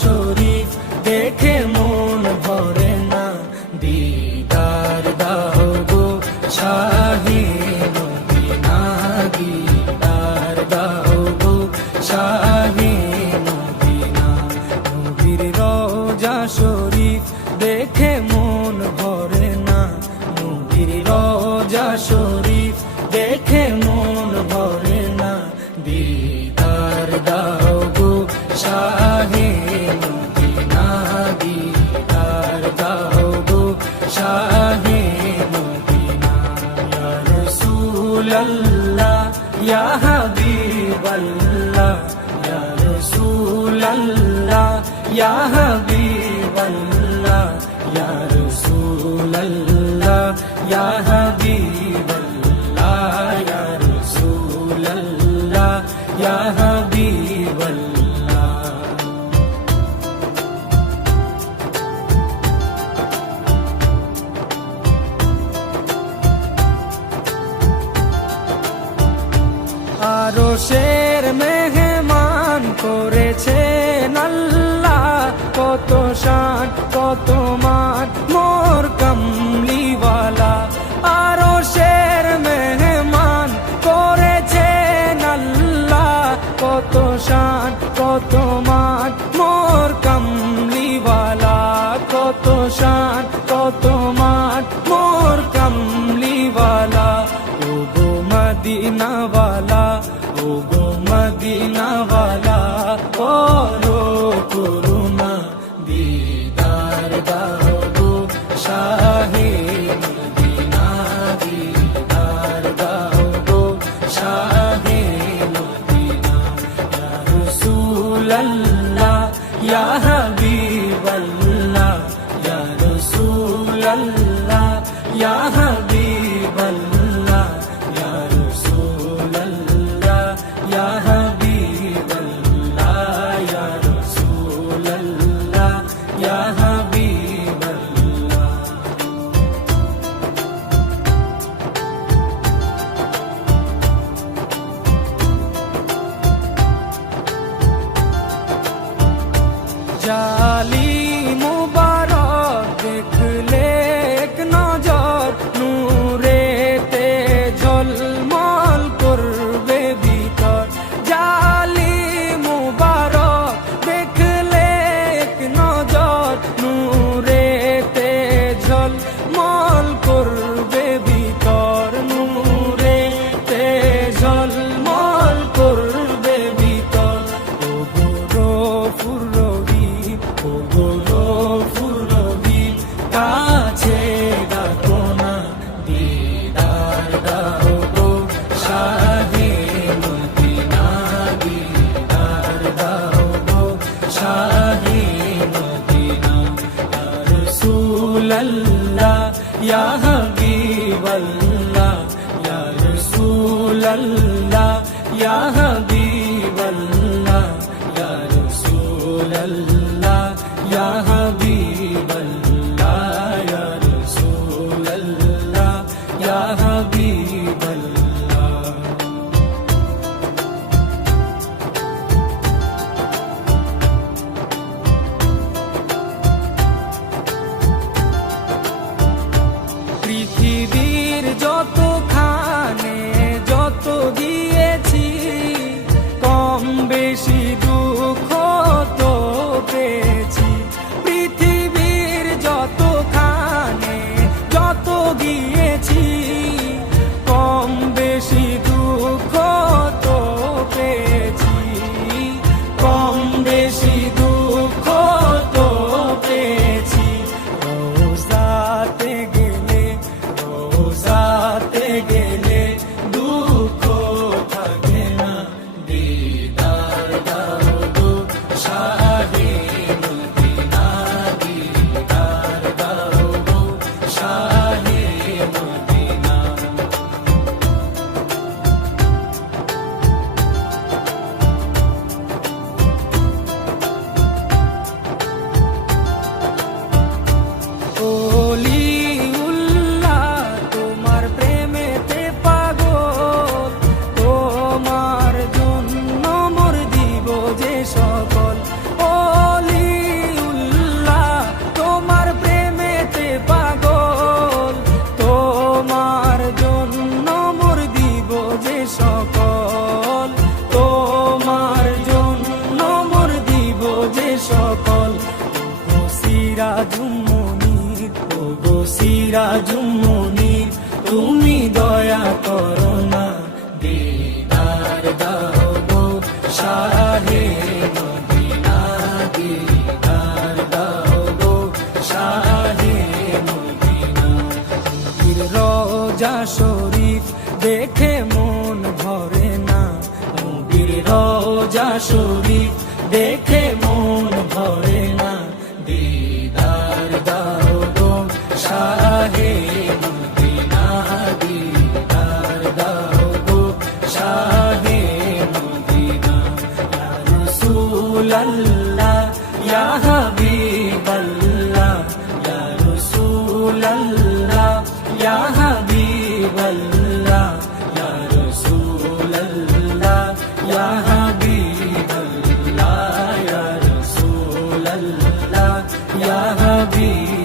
শরীফ দেখে মন ভরে না, দিদার দাও গো শাহে মদিনা, দিদার দাও গো শাহে মদিনা। নবীর রওজা শরীফ দেখে মন ভরে না, নবীর রওজা শরীফ দেখে মন ভরে না, দিদার দাও গো শাহে মদিনা, দিদার দাও গো শাহে মদিনা। ইয়া রাসূলাল্লাহ ইয়া হাবিবাল্লাহ, ইয়া রাসূলাল্লাহ ইয়া হাবিবাল্লাহ, ইয়া রাসূলাল্লাহ ইয়া হাবিবাল্লাহ, ইয়া রাসূলাল্লাহ ইয়া হাবিবাল্লাহ। আরশের মেহমান করেছেন আল্লাহ, কত শান কত মান মোর কামলিওয়ালা। আরশের মেহমান করেছেন আল্লাহ, কত শান কত মান মোর কামলিওয়ালা, কত শান কত মান মোর কামলিওয়ালা। ও গো মদিনাওয়ালা, ও গো মদিনাওয়ালা, করো করুণা, দিদার দাও গো শাহে মদিনা, দিদার দাও গো শাহে মদিনা। ইয়া রাসূলাল্লাহ ইয়া হাবিবাল্লাহ, ইয়া রাসূলাল্লাহ ইয়া হাবিবাল্লাহ, ইয়া রাসূলাল্লাহ ইয়া হাবিবাল্লাহ, ইয়া রাসূলাল্লাহ ইয়া হাবিবাল্লাহ। জালি মুবারক দেখলে এক নজর, নূরেতে ঝলমল করবে ভিতর। জালি মুবারক দেখলে এক নজর, নূরেতে ঝলমল করবে ভিতর, নূরেতে ঝলমল করবে ভিতর। ও গো গফুর রহিম, ও গো গফুর রহিম, কাছে ডাকো না, দিদার দাও গো শাহে মদিনা, দিদার দাও গো শাহে মদিনা। ইয়া রাসূলাল্লাহ ইয়া হাবিবাল্লাহ, ইয়া রাসূলাল্লাহ ইয়া হাবিবাল্লাহ, ইয়া রাসূলাল্লাহ ইয়া হাবিবাল্লাহ, ইয়া রাসূলাল্লাহ ইয়া হাবিবাল্লাহ। পৃথিবীর যতখানে যত গিয়েছি, কম বেশি দুঃখ তো পেয়েছি। পৃথিবীর সিরাজুম মুনির তুমি দয়া করো না, দিদার দাও গো শাহে মদিনা, দিদার দাও গো শাহে মদিনা। নবীর রওজা শরীফ দেখে মন ভরে না, নবীর রওজা শরীফ দেখে মন ভরে না, দিদার দাও গো শাহে মদিনা, দিদার দাও গো শাহে মদিনা। ইয়া রাসূলাল্লাহ ইয়া হাবিবাল্লাহ, ইয়া রাসূলাল্লাহ ইয়া হাবিবাল্লাহ, ইয়া রাসূলাল্লাহ ইয়া হাবিবাল্লাহ, ইয়া রাসূলাল্লাহ ইয়া হাবিবাল্লাহ।